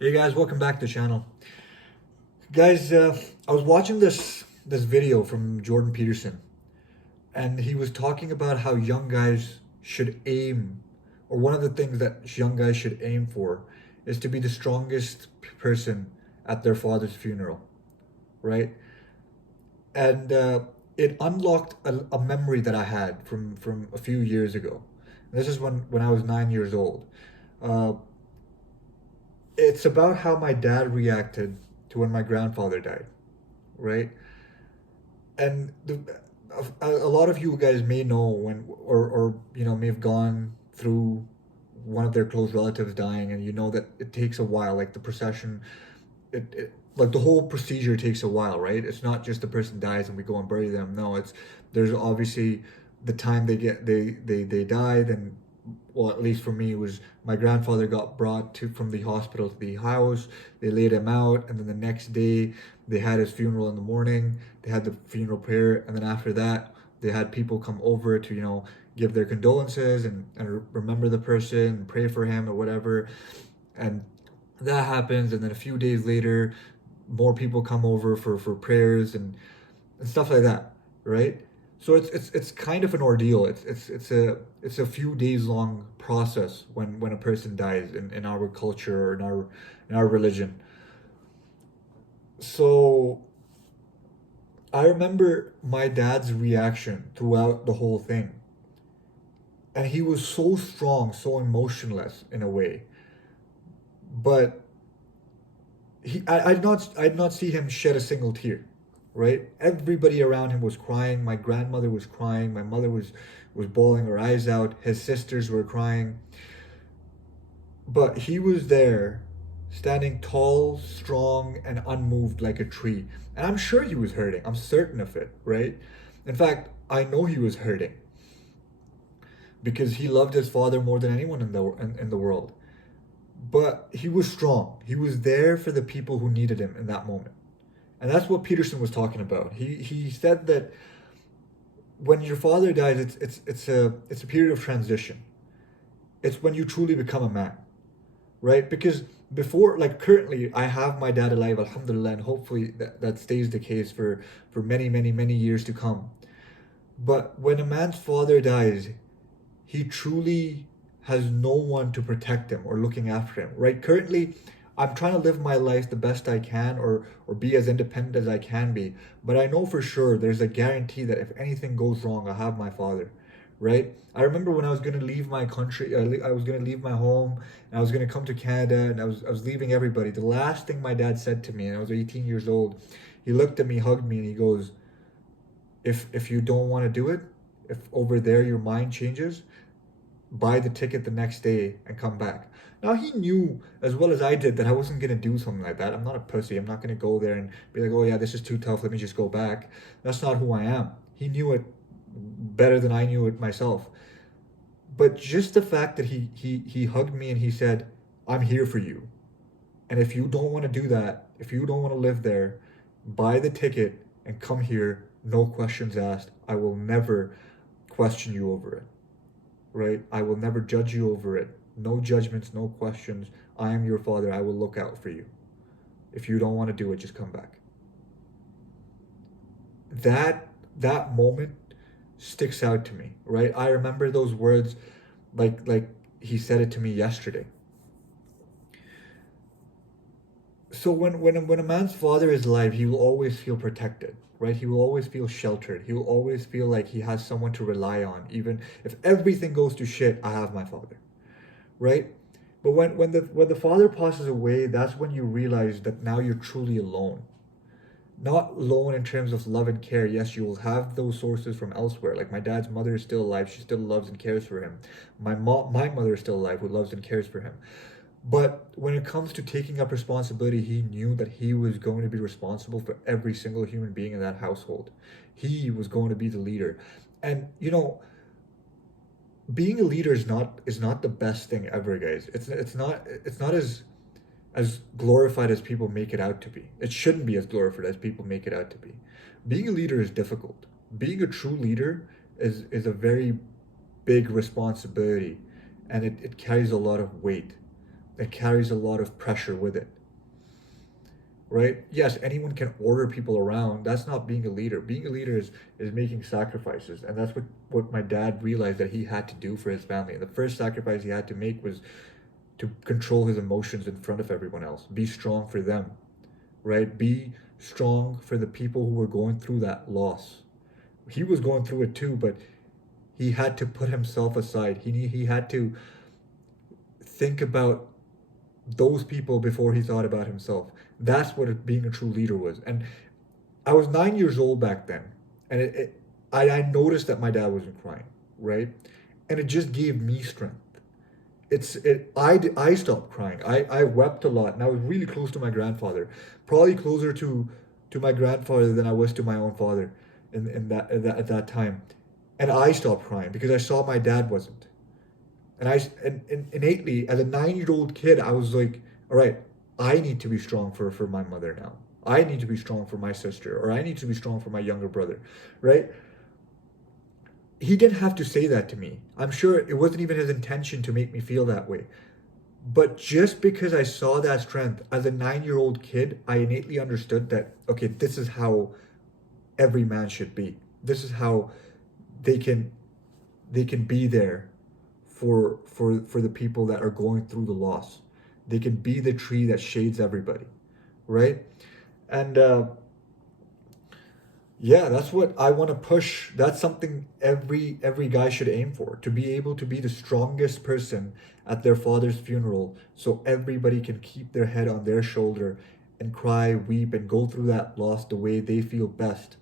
Hey guys, welcome back to the channel. Guys, I was watching this video from Jordan Peterson, and he was talking about how young guys should aim, or one of the things that young guys should aim for, is to be the strongest person at their father's funeral, right? And it unlocked a memory that I had from a few years ago. This is when I was 9 years old. Uh, it's about how my dad reacted to when my grandfather died, right? And a lot of you guys may know when, or may have gone through one of their close relatives dying, and you know that it takes a while. Like the procession, like the whole procedure takes a while, right? It's not just the person dies and we go and bury them. No, it's there's obviously the time they died, and well, at least for me, it was my grandfather got brought to from the hospital to the house. They laid him out, and then the next day they had his funeral in the morning. They had the funeral prayer, and then after that, they had people come over to give their condolences and remember the person and pray for him or whatever. And that happens, and then a few days later, more people come over for prayers and stuff like that, right? So it's kind of an ordeal. It's a few days long process when a person dies in our culture or in our religion. So I remember my dad's reaction throughout the whole thing. And he was so strong, so emotionless in a way. But I'd not see him shed a single tear, right? Everybody around him was crying. My grandmother was crying. My mother was bawling her eyes out. His sisters were crying. But he was there, standing tall, strong, and unmoved like a tree. And I'm sure he was hurting. I'm certain of it, right? In fact, I know he was hurting because he loved his father more than anyone in the world. But he was strong. He was there for the people who needed him in that moment. And that's what Peterson was talking about. He said that when your father dies, it's a period of transition. It's when you truly become a man, right? Because before, like currently, I have my dad alive, alhamdulillah, and hopefully that stays the case for many, many, many years to come. But when a man's father dies, he truly has no one to protect him or looking after him, right? Currently, I'm trying to live my life the best I can, or be as independent as I can be. But I know for sure there's a guarantee that if anything goes wrong, I have my father, right? I remember when I was going to leave my country, I was going to leave my home, and I was going to come to Canada, and I was leaving everybody. The last thing my dad said to me, and I was 18 years old, he looked at me, hugged me, and he goes, if you don't want to do it, if over there your mind changes, buy the ticket the next day and come back. Now he knew as well as I did that I wasn't gonna do something like that. I'm not a pussy. I'm not gonna go there and be like, oh yeah, this is too tough. Let me just go back. That's not who I am. He knew it better than I knew it myself. But just the fact that he hugged me and he said, I'm here for you. And if you don't want to do that, if you don't want to live there, buy the ticket and come here, no questions asked. I will never question you over it, right? I will never judge you over it. No judgments, no questions. I am your father. I will look out for you. If you don't want to do it, just come back. That moment sticks out to me, right? I remember those words like he said it to me yesterday. So when a man's father is alive, he will always feel protected, right? He will always feel sheltered. He will always feel like he has someone to rely on. Even if everything goes to shit, I have my father, right? But when the father passes away, that's when you realize that now you're truly alone. Not alone in terms of love and care. Yes, you will have those sources from elsewhere. Like my dad's mother is still alive. She still loves and cares for him. My mother is still alive, who loves and cares for him. But when it comes to taking up responsibility, he knew that he was going to be responsible for every single human being in that household. He was going to be the leader. And being a leader is not the best thing ever, guys. It's not as glorified as people make it out to be. It shouldn't be as glorified as people make it out to be. Being a leader is difficult. Being a true leader is a very big responsibility, and it carries a lot of weight. it carries a lot of pressure with it, right? Yes, anyone can order people around. That's not being a leader. Being a leader is making sacrifices, and that's what my dad realized that he had to do for his family. And the first sacrifice he had to make was to control his emotions in front of everyone else. Be strong for them, right? Be strong for the people who were going through that loss. He was going through it too, but he had to put himself aside. He had to think about those people before he thought about himself. That's what being a true leader was. And I was 9 years old back then, and I noticed that my dad wasn't crying, right? And it just gave me strength. I stopped crying. I wept a lot, and I was really close to my grandfather, probably closer to my grandfather than I was to my own father at that time. And I stopped crying because I saw my dad wasn't. And innately, as a 9 year old kid, I was like, all right, I need to be strong for my mother now. I need to be strong for my sister, or I need to be strong for my younger brother, right? He didn't have to say that to me. I'm sure it wasn't even his intention to make me feel that way. But just because I saw that strength as a 9 year old kid, I innately understood that, okay, this is how every man should be. This is how they can they can be there for the people that are going through the loss. They can be the tree that shades everybody, right? And yeah, that's what I want to push. That's something every guy should aim for, to be able to be the strongest person at their father's funeral, so everybody can keep their head on their shoulder and cry, weep, and go through that loss the way they feel best,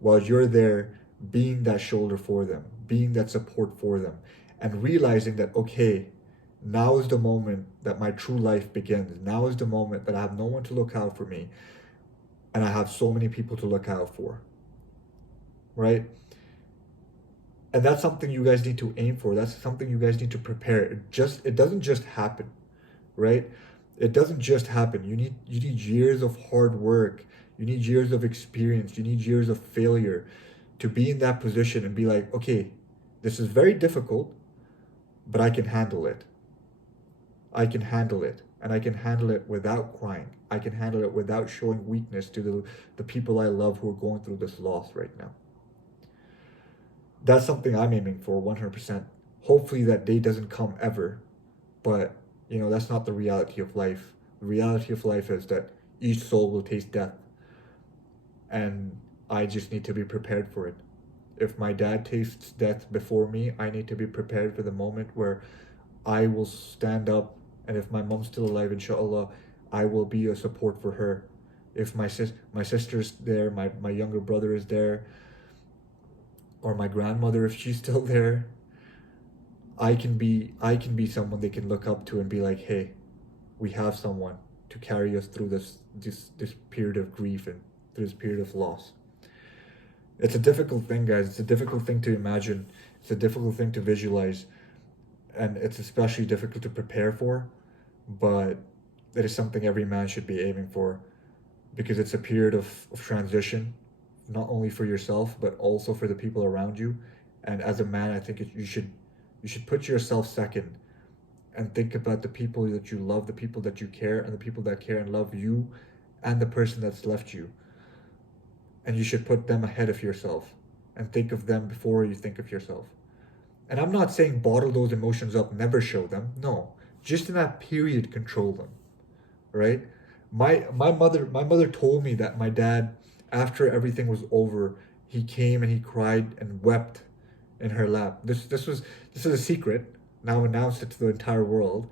while you're there being that shoulder for them, being that support for them, and realizing that, okay, now is the moment that my true life begins. Now is the moment that I have no one to look out for me, and I have so many people to look out for, right? And that's something you guys need to aim for. That's something you guys need to prepare. It doesn't just happen, right? It doesn't just happen. You need years of hard work. You need years of experience. You need years of failure to be in that position and be like, okay, this is very difficult, but I can handle it. I can handle it. And I can handle it without crying. I can handle it without showing weakness to the people I love who are going through this loss right now. That's something I'm aiming for 100%. Hopefully that day doesn't come ever, but that's not the reality of life. The reality of life is that each soul will taste death, and I just need to be prepared for it. If my dad tastes death before me, I need to be prepared for the moment where I will stand up, and if my mom's still alive, inshallah, I will be a support for her. If my sister's there, my younger brother is there, or my grandmother, if she's still there, I can be someone they can look up to and be like, hey, we have someone to carry us through this period of grief and through this period of loss. It's a difficult thing, guys. It's a difficult thing to imagine. It's a difficult thing to visualize, and it's especially difficult to prepare for. But it is something every man should be aiming for, because it's a period of transition, not only for yourself but also for the people around you. And as a man, I think you should put yourself second and think about the people that you love, the people that you care, and the people that care and love you, and the person that's left you. And you should put them ahead of yourself and think of them before you think of yourself. And I'm not saying bottle those emotions up, never show them. No, just in that period, control them, right? My mother told me that my dad, after everything was over, he came and he cried and wept in her lap. This is a secret. Now announced it to the entire world.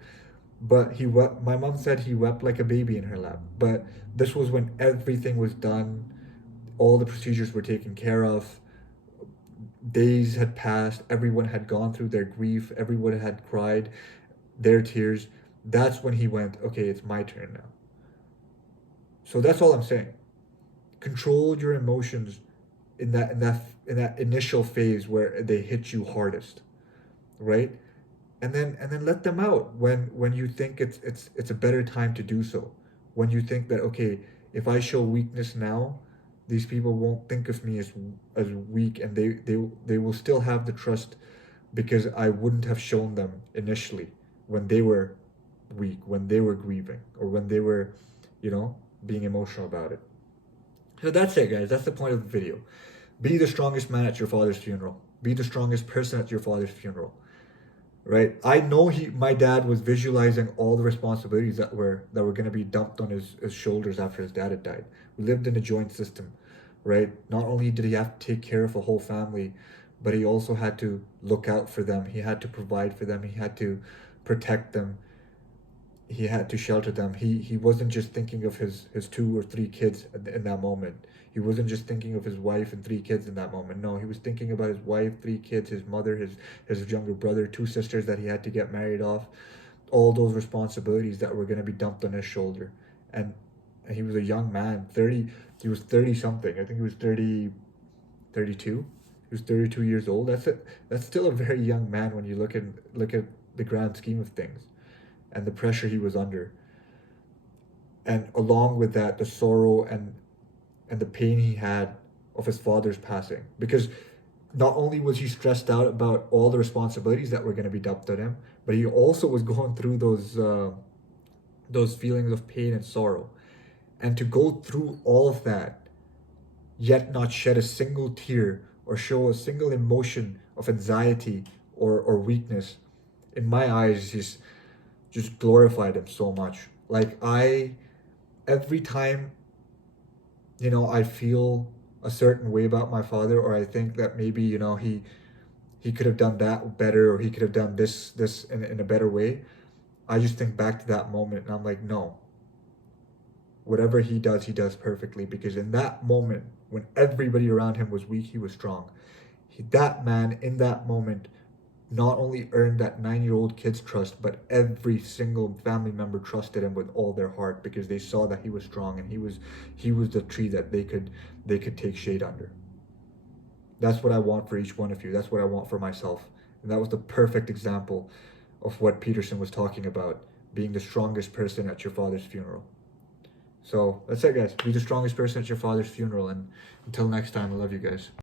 But he wept. My mom said he wept like a baby in her lap. But this was when everything was done, all the procedures were taken care of. Days had passed. Everyone had gone through their grief. Everyone had cried their tears. That's when he went, okay, it's my turn now. So that's all I'm saying. Control your emotions in that initial phase where they hit you hardest, right? And then let them out when you think it's a better time to do so. When you think that, okay, if I show weakness now, these people won't think of me as weak, and they will still have the trust because I wouldn't have shown them initially when they were weak, when they were grieving, or when they were, being emotional about it. So that's it, guys. That's the point of the video. Be the strongest man at your father's funeral. Be the strongest person at your father's funeral. Right? I know my dad was visualizing all the responsibilities that were going to be dumped on his shoulders after his dad had died. We lived in a joint system, right? Not only did he have to take care of a whole family, but he also had to look out for them. He had to provide for them. He had to protect them. He had to shelter them. He wasn't just thinking of his two or three kids in that moment. He wasn't just thinking of his wife and three kids in that moment. No, he was thinking about his wife, three kids, his mother, his younger brother, two sisters that he had to get married off, all those responsibilities that were going to be dumped on his shoulder. And he was a young man, 30, he was 30 something. I think he was 30, 32. He was 32 years old. That's still a very young man when you look at the grand scheme of things and the pressure he was under. And along with that, the sorrow and the pain he had of his father's passing. Because not only was he stressed out about all the responsibilities that were going to be dumped on him, but he also was going through those feelings of pain and sorrow. And to go through all of that, yet not shed a single tear or show a single emotion of anxiety or weakness, in my eyes, just glorified him so much. Like every time, I feel a certain way about my father, or I think that maybe, he could have done that better, or he could have done this in a better way. I just think back to that moment and I'm like, no, whatever he does perfectly, because in that moment, when everybody around him was weak, he was strong. That man in that moment not only earned that 9-year-old kid's trust, but every single family member trusted him with all their heart, because they saw that he was strong and he was the tree that they could take shade under. That's what I want for each one of you. That's what I want for myself. And that was the perfect example of what Peterson was talking about, being the strongest person at your father's funeral. So that's it, guys. Be the strongest person at your father's funeral. And until next time, I love you guys.